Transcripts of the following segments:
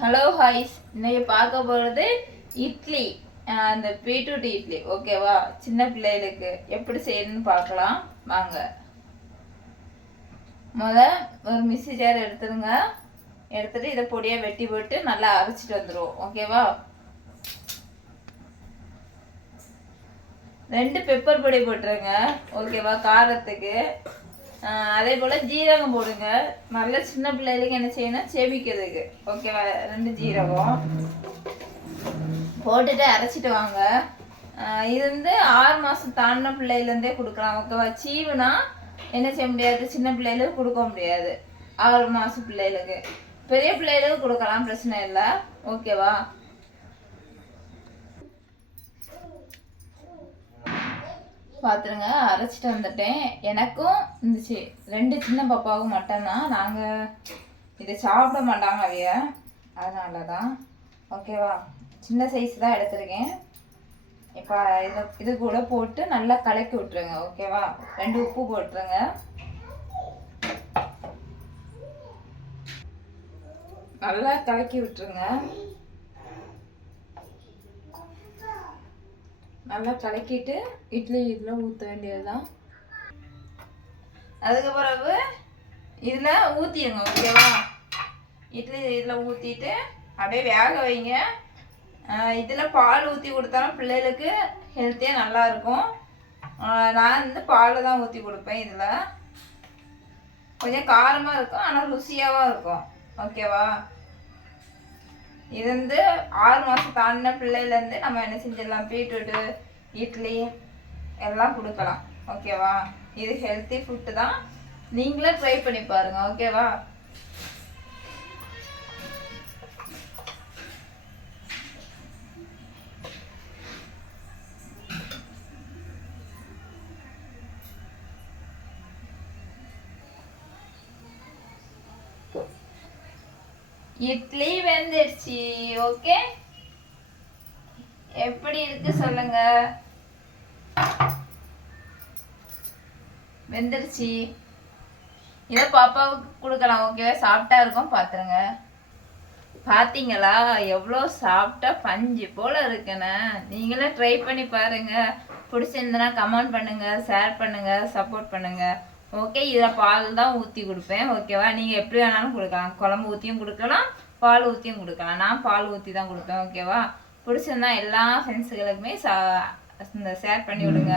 Hello ஹாய்ஸ், இன்னைக்கு பார்க்க போகிறது இட்லி. அந்த பீட்ரூட் இட்லி. ஓகேவா? சின்ன பிள்ளைகளுக்கு எப்படி செய்யணும்னு பார்க்கலாம் வாங்க. ஒரு மிக்ஸி ஜார் எடுத்துருங்க. எடுத்துட்டு இதை பொடியாக வெட்டி போட்டு நல்லா அரைச்சிட்டு வந்துடுவோம். ஓகேவா? 2 பெப்பர் பொடி போட்டுருங்க. ஓகேவா? காரத்துக்கு. அதே போல் ஜீரகம் போடுங்க. நல்ல சின்ன பிள்ளைகளுக்கு என்ன செய்யணும், செமிக்கிறதுக்கு. ஓகேவா? 2 ஜீரகம் போட்டுட்டு அரைச்சிட்டு வாங்க. இது 6 மாதம் தாண்டின பிள்ளையிலேருந்தே கொடுக்கலாம். ஓகேவா? சீவுனா என்ன செய்ய முடியாது, சின்ன பிள்ளைகளுக்கு கொடுக்க முடியாது. 6 மாதம் பிள்ளைகளுக்கு. பெரிய பிள்ளைகளுக்கு கொடுக்கலாம், பிரச்சனை இல்லை. ஓகேவா? பார்த்துருங்க, அரைச்சிட்டு வந்துட்டேன். எனக்கும் இருந்துச்சு, 2 சின்ன பாப்பாவுக்கும் மட்டும்தான். நாங்கள் இதை சாப்பிட மாட்டாங்க அவைய, அதனால தான். ஓகேவா? சின்ன சைஸ் தான் எடுத்துருக்கேன். இப்போ இது கூட போட்டு நல்லா கலக்கி விட்டுருங்க. ஓகேவா? 2 உப்பு போட்டுருங்க. நல்லா கலக்கி விட்டுருங்க. நல்லா கலக்கிட்டு இட்லி இதில் ஊற்ற வேண்டியதுதான். அதுக்கு பிறகு இதில் ஊற்றிடுங்க. ஓகேவா? இட்லி இதில் ஊற்றிட்டு அப்படியே வேக வைங்க. இதில் பால் ஊற்றி கொடுத்தாலும் பிள்ளைகளுக்கு ஹெல்த்தியாக நல்லாயிருக்கும். நான் பால் தான் ஊற்றி கொடுப்பேன். இதில் கொஞ்சம் காரமாக இருக்கும், ஆனால் ருசியாகவும் இருக்கும். ஓகேவா? இது 6 மாதம் தாண்டின பிள்ளையிலேருந்து நம்ம என்ன செஞ்சிடலாம், பீட்ரூட்டு இட்லி எல்லாம் கொடுக்கலாம். ஓகேவா? இது ஹெல்த்தி ஃபுட்டு தான். நீங்களே ட்ரை பண்ணி பாருங்க. ஓகேவா? இட்லி வெந்துடுச்சு. ஓகே, எப்படி இருக்கு சொல்லுங்க. வெந்துடுச்சு. இதை பாப்பாவுக்கு கொடுக்கலாம். ஓகேவா? சாப்பிட்டா இருக்கும். பார்த்துருங்க. பார்த்தீங்களா எவ்வளோ சாப்பிட்டா பஞ்சு போல் இருக்குன்னு. நீங்களே ட்ரை பண்ணி பாருங்கள். பிடிச்சிருந்தனா கமெண்ட் பண்ணுங்கள், ஷேர் பண்ணுங்கள், சப்போர்ட் பண்ணுங்கள். ஓகே, இதில் பால் தான் ஊற்றி கொடுப்பேன். ஓகேவா? நீங்கள் எப்படி வேணாலும் கொடுக்கலாம். குழம்பு ஊற்றியும் கொடுக்கலாம், பால் ஊற்றியும் கொடுக்கலாம். நான் பால் ஊற்றி தான் கொடுப்பேன். ஓகேவா? பிடிச்சிருந்தா எல்லா ஃப்ரெண்ட்ஸுகளுக்குமே ஷேர் பண்ணி விடுங்க,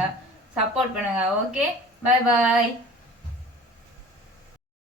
சப்போர்ட் பண்ணுங்கள். ஓகே, பாய் பாய்.